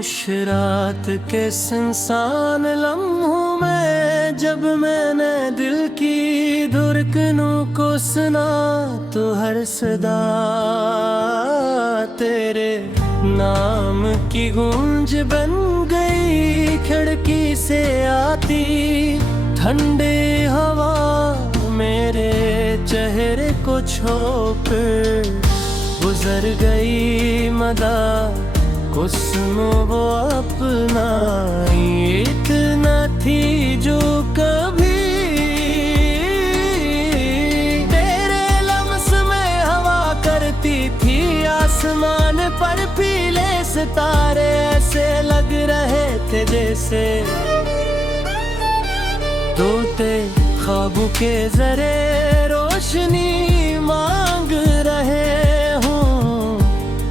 खामोश रात के सुनसान लम्हों में जब मैंने दिल की धड़कनों को सुना तो हर सदा तेरे नाम की गूंज बन गई। खिड़की से आती ठंडी हवा मेरे चेहरे को छूकर गुजर गई मदा को सुनो वो अपना। इतना थी जो कभी तेरे लम्स में हवा करती थी आसमान पर पीले सितारे ऐसे लग रहे थे जैसे तोते ख्वाबों के जरे रोशनी मांग रहे हूँ।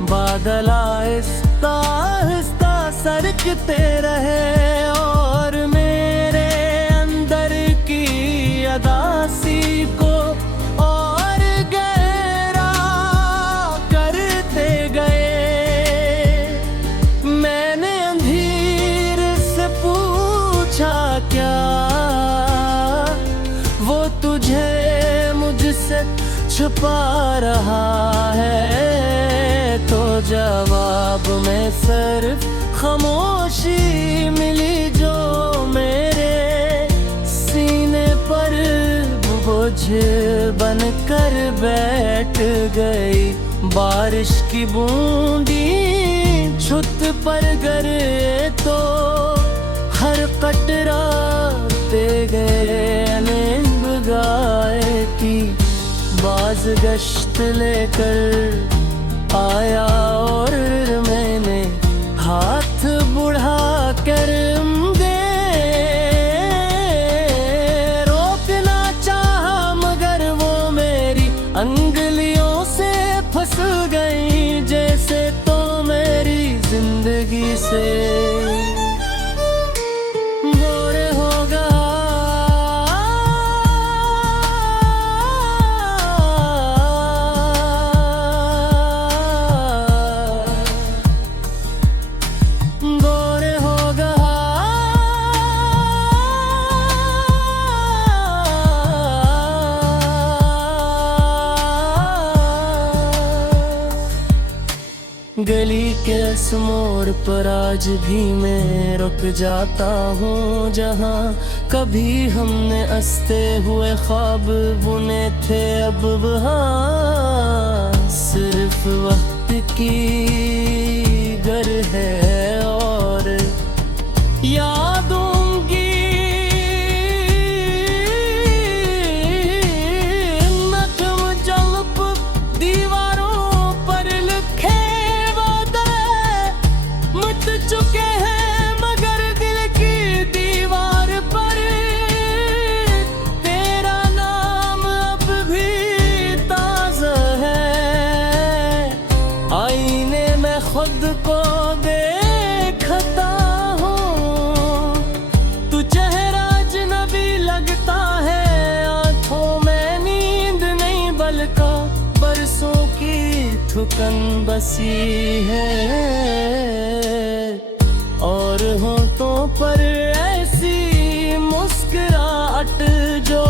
बादल आहिस्ता आहिस्ता सरकते रहे और मेरे अंदर की अदासी को और गहरा करते गए। मैंने अंधेर से पूछा क्या वो तुझे मुझसे छुपा रहा है, तो जवाब में सिर्फ खामोशी मिली जो मेरे सीने पर बोझ बनकर बैठ गई। बारिश की बूंदी छुत पर गिरे तो हर कतरा ते गए नींद गाए की बाज गश्त लेकर आया और मैंने हाथ बढ़ा कर दे रोकना चाहा मगर वो मेरी अंगुलियों से फंस गई जैसे तो मेरी जिंदगी से गली के इस मोड़ पर आज भी मैं रुक जाता हूँ जहाँ कभी हमने हंसते हुए ख्वाब बुने थे। अब वहाँ सिर्फ वक्त की गर है और यादों की नक्म जल्प दीवारों पर लिखे चुके हैं मगर दिल की दीवार पर तेरा नाम अब भी ताज़ा है। आईने में खुद को देखता हूँ तू चेहरा अजनबी लगता है। आंखों में नींद नहीं बल्कि बरसों की थकन बसी है और होठों पर ऐसी मुस्कुराहट जो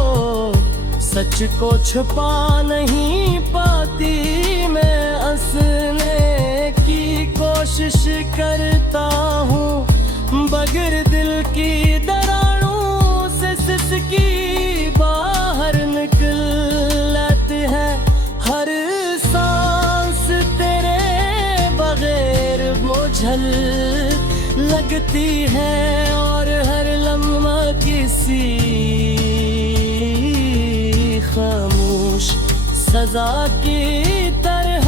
सच को छुपा नहीं पाती। मैं हंसने की कोशिश करता हूँ बगैर दिल की दरारों से सिसकी बाहर निकल आती है। हर सांस तेरे बगैर बोझल लगती है और हर लम्हा किसी खामोश सजा की तरह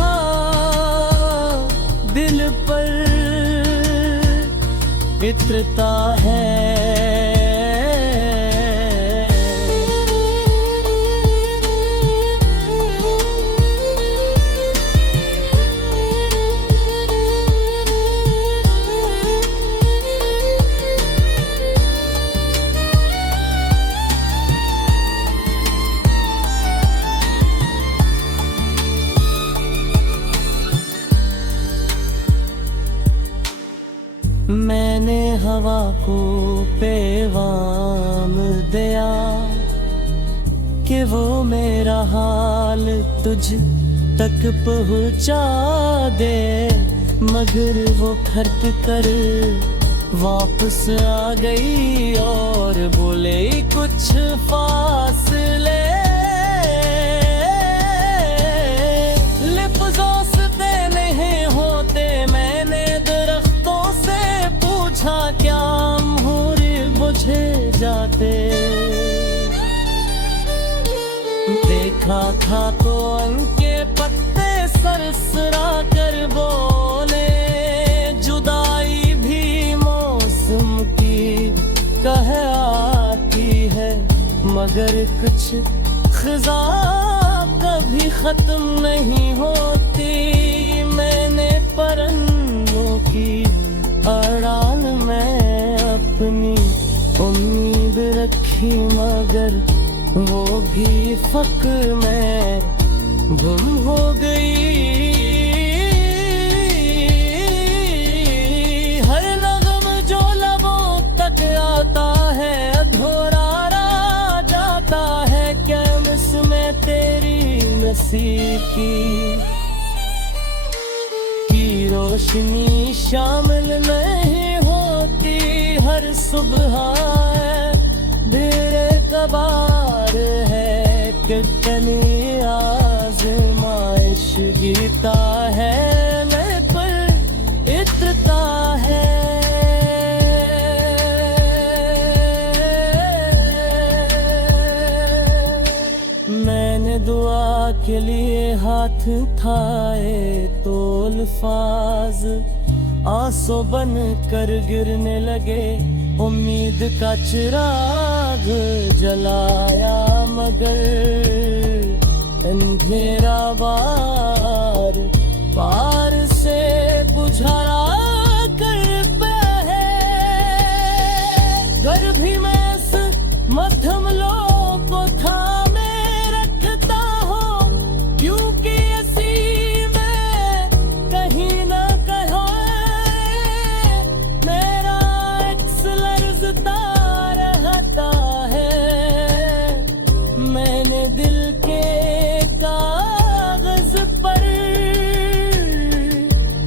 दिल पर इतरता है। पैगाम दिया कि वो मेरा हाल तुझ तक पहुँचा दे, मगर वो खर्च कर वापस आ गई और बोले कुछ फासले। लिफ्ज़ों से नहीं होते, मैंने दरख्तों से पूछा क्या अंगूर बुझे जाते। देखा था तो उनके पत्ते सरसरा कर बोले, जुदाई भी मौसम की कह आती है, मगर कुछ ख़ज़ा कभी ख़त्म नहीं होती। मैंने परंदों की अड़ान में अपनी उम्मीद रखी, मगर वो भी फ़क्र में गुम हो गई। हर नग़म जो लबों तक आता है अधूरा रह जाता है, क्या इसमें तेरी नसीब की रोशनी शामिल नहीं होती। हर सुबह धीरे कबार है, कितनी आज़माइश गीता है, मैं पर इत्रता है। मैंने दुआ के लिए हाथ उठाए तो अल्फाज आंसू बन कर गिरने लगे। उम्मीद का चिराग जलाया, मगर अंधेरा बार पार से बुझा कर पे है। घर भी मैं इस मध्यम लोग को थामे रखता हूँ, क्योंकि इसी में कहीं ना कहीं मेरा अक्स लर्ज़ता रहता है। मैंने दिल के कागज पर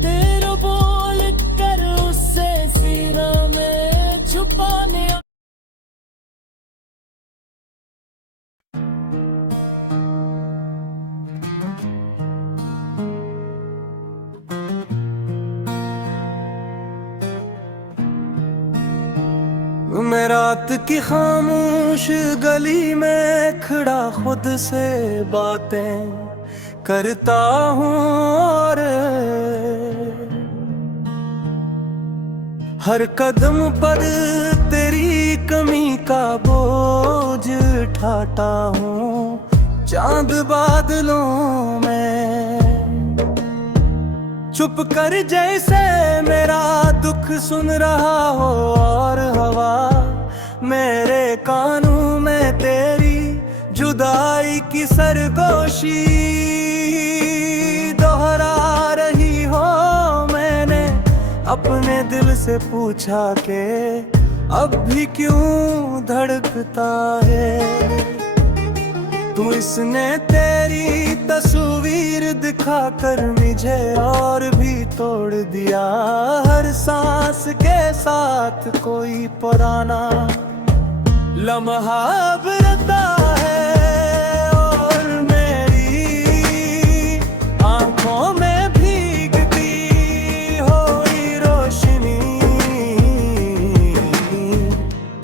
तेरे बोल कर उससे सीना में छुपाने। मैं रात की खामोश गली में खड़ा खुद से बातें करता हूँ, और हर कदम पर तेरी कमी का बोझ उठाता हूँ। चांद बादलों में चुप कर जैसे मेरा दुख सुन रहा हो, और हवा मेरे कानों में तेरी जुदाई की सरगोशी दोहरा रही हो। मैंने अपने दिल से पूछा कि अब भी क्यों धड़कता है तू। इसने तेरी तस्वीर दिखाकर मुझे और भी तोड़ दिया। हर सांस के साथ कोई पुराना लम्हा अब रहता है, और मेरी आंखों में भीगती हुई रोशनी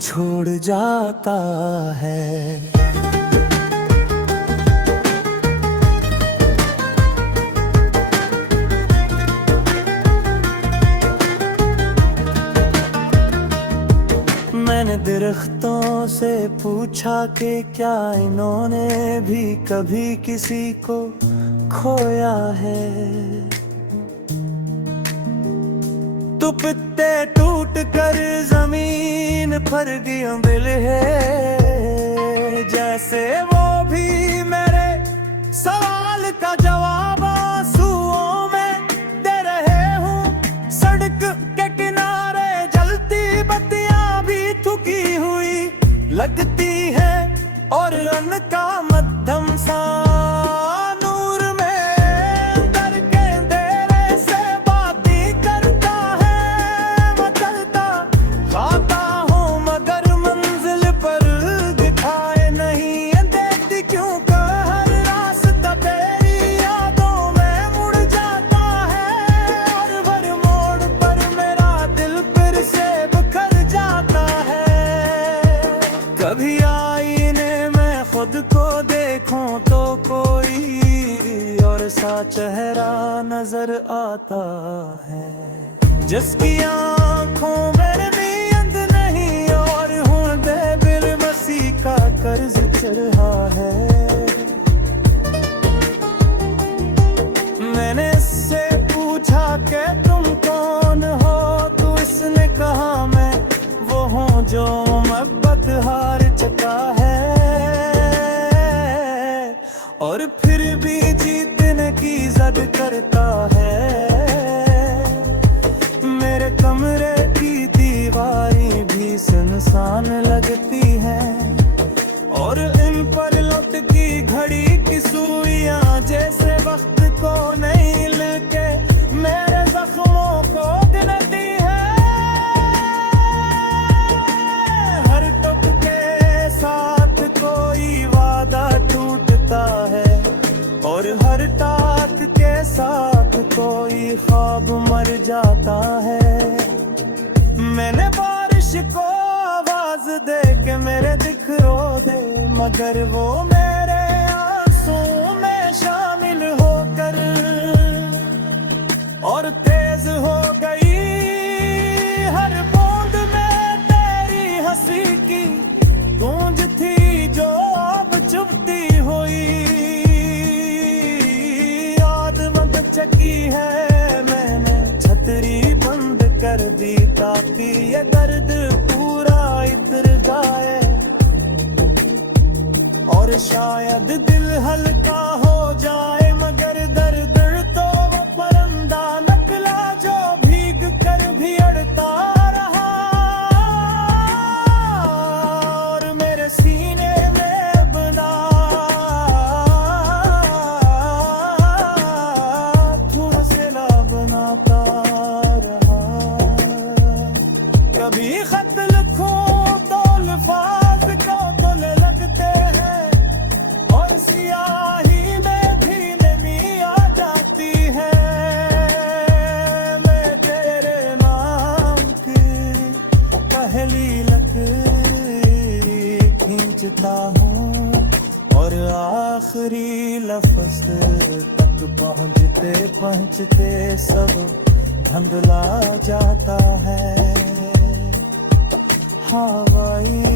छोड़ जाता है। मैंने दरख्तों से पूछा कि क्या इन्होंने भी कभी किसी को खोया है। तो पत्ते टूट कर जमीन पर गिर है, जैसे वो भी मेरे सवाल का जवाब आंसुओं में दे रहे हूँ। सड़क के किनारे जलती बत्तियां भी थूक लगती है और रन का मध्यम सा नूर में अंदर के अंधेरे से बातें करता है। मैं चलता खाता हूँ मगर मंजिल पर दिखाए नहीं देती, क्यों हर रास्ता तेरी यादों में मुड़ जाता है। और हर मोड़ पर मेरा दिल फिर से बिखर जाता है। कभी आईने में खुद को देखूं तो कोई और सा चेहरा नजर आता है, जिसकी आंखों में नींद नहीं और हूं बेदिल मसीह का कर्ज चढ़ा है। मैंने इससे पूछा कि तुम कौन हो, तो इसने कहा मैं वो हूँ जो मोहब्बत हार चुका है। और फिर भी जीतने की जिद करता है। मेरे कमरे की दीवारें भी सुनसान लगती हैं, और इन पर लटकी घड़ी की सुइयां जैसे वक्त को नहीं लेके मेरे जख्मों को गिनती है। हर टुक के साथ कोई वादा टूटता है, और हर टाट के साथ कोई ख्वाब मर जाता है। मैंने बारिश को आवाज दे के मेरे दिख रो दे, मगर वो मेरे आंसू में शामिल होकर और तेज हो गई। हर बूंद में तेरी हंसी की गूंज थी जो अब चुभती हुई। याद चकी है मैंने छतरी बंद कर दी, ताकि ये दर्द पूरा इतर जाए। और शायद दिल हल्का हो जाए, मगर दर्द तो वो परिंदा नकला जो भीग कर भी अड़ता रहा। और मेरे सीने में बना थोड़ा सिला बनाता रहा। कभी खत लिखूं तो अल्फाज को तले लगते हैं, और सियाही में भी नमी आ जाती है। मैं तेरे नाम की पहली लकीर खींचता हूँ, और आखिरी लफ्ज तक पहुँचते पहुँचते सब धुंधला जाता है। हवाई